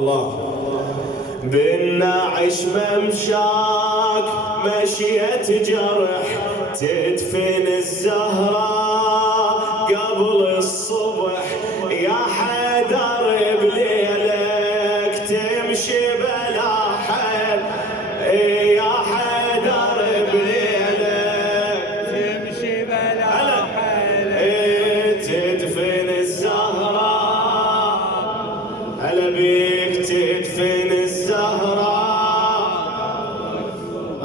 الله. بالنعش ممشاك مشية جرح، تدفن الزهراء قبل الصبح. يا حيدر بليلك تمشي بلا حل، يا حيدر بليلك تمشي بلا حل، تدفن الزهراء. هلا بيك تدفن الزهراء.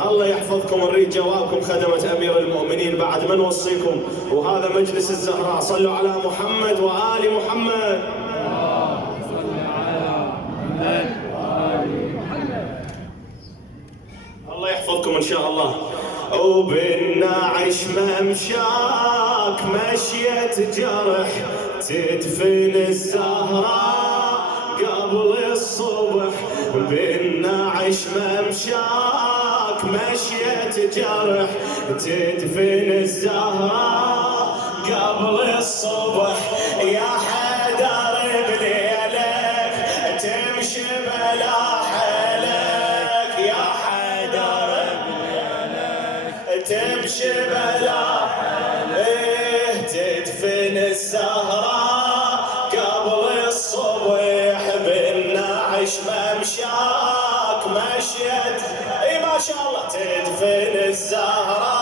الله يحفظكم نريد جوابكم خدمة أمير المؤمنين بعد ما نوصيكم. وهذا مجلس الزهراء، صلوا على محمد وآل محمد. صل على محمد وآل محمد. الله يحفظكم إن شاء الله. وبالنعش ممشاك مشية جرح، تدفن الزهراء قبل الصبح. بالنعش ممشاك مشية جرح، تدفن الزهراء قبل الصبح. يا حيدر بليلك تمشي بلا حلك، يا حيدر بليلك تمشي بلا حلك، تدفن الزهراء قبل الصبح. بالنعش ممشاك مشيت، اي ما شاء الله، تدفن الزهراء